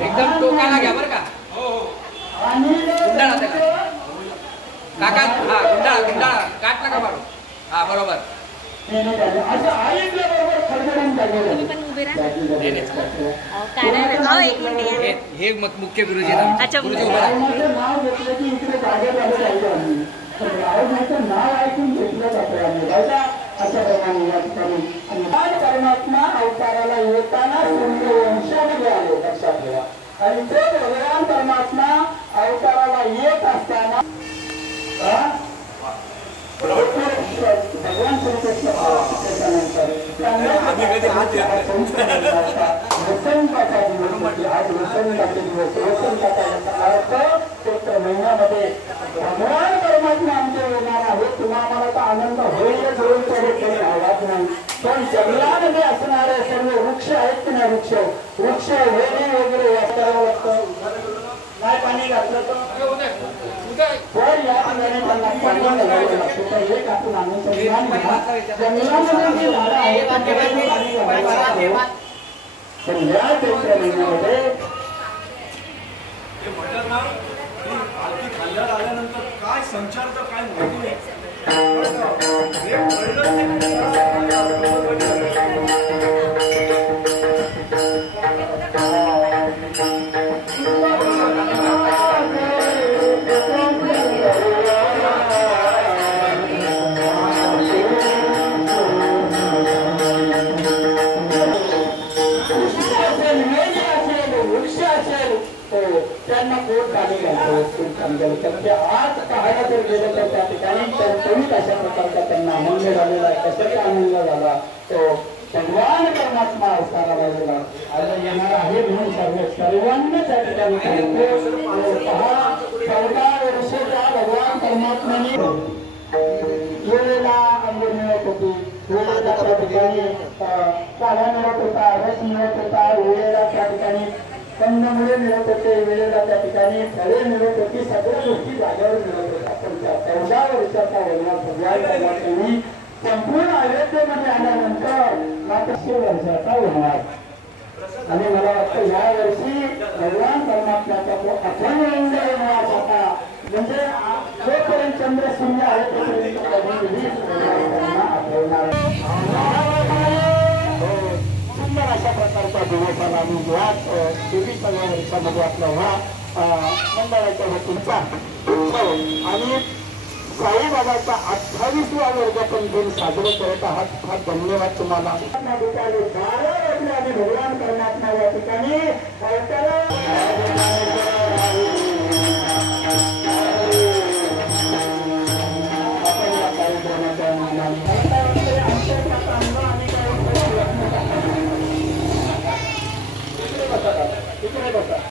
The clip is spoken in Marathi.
एकदम टोकाला घ्या बरं का. हो हो गुंडाळा त्याला काका. हा गुंडाळा गुंडाळा काट नका मारू. हा बरोबर. हे मुख्य गुरुजी. अच्छा गुरुजी नाव घेतलं की इकडे नाव ऐकून घेतलं जातं अशा प्रमाणे या ठिकाणी. परमात्मा अवताराला येताना सूर्यवंशामध्ये आले लक्षात ठेवा. आणि ते भगवान परमात्मा अवताराला येत असताना भगवान श्रीकृष्ण वसंताचा दिवस. आज वसंताचे दिवस. वसंताचा अर्थ चैत्र महिन्यामध्ये भगवान परमात्मा आमचे येणार आहे. तुम्हा आम्हाला तर आनंद होईलच होईल तरी आवाज नाही. पण जंगलामध्ये असणारे सर्व वृक्ष आहेत की नाही वृक्ष वेली वगैरे करावं लागतं. नाही पाणी घातलं तर या ठिकाणी त्यांना पाणी घालावं लागतं. तर एक आपण जंगलामध्ये झाडं आहेत पण या चैत्र महिन्यामध्ये खाल्ल्यावर आल्यानंतर काय संचारचं काय माहिती त्यांना कोण पाणी घालतो. आज पाहायला जर गेलं तर त्या ठिकाणी टणटणीत अशा प्रकारचा त्यांना आनंद झालेला आहे. कशाचा आनंद झाला तो भगवान परमात्मा अवताराला येणार आहे म्हणून सर्वांना त्या ठिकाणी पहा. 14 वर्षाच्या भगवान परमात्म्याने वेळेला अंग मिळत होती. वेळेला त्या ठिकाणी काढा मिळत होता. रस मिळत होता. वेळेला त्या ठिकाणी कंदमुळे मिळत होते. वेळेला त्या ठिकाणी फळे मिळत होती. सगळ्या गोष्टी जागेवर मिळत होत्या. पण त्या 14 वर्षाचा वनवास भगवान परमात्म्याने संपूर्ण अयोध्येमध्ये आल्यानंतर मात्र 100 वर्षाचा वनवास. आणि मला वाटतं या वर्षी भगवान परमात्म्याचा तो अखंड वनवास होता. म्हणजे जोपर्यंत चंद्र सूर्य आहे तोपर्यंत आठवणार. सुंदर अशा प्रकारचा दिवसाला आम्ही याच 23व्या वर्षामध्ये आपला हा मंडळाच्या वतीचा आणि साईबाबाचा 28वा वर्धापन दिन साजरा करत आहात. फार धन्यवाद तुम्हाला. 12 वाजले आणि भगवान परमात्मा या ठिकाणी आपण या कार्यक्रमाच्या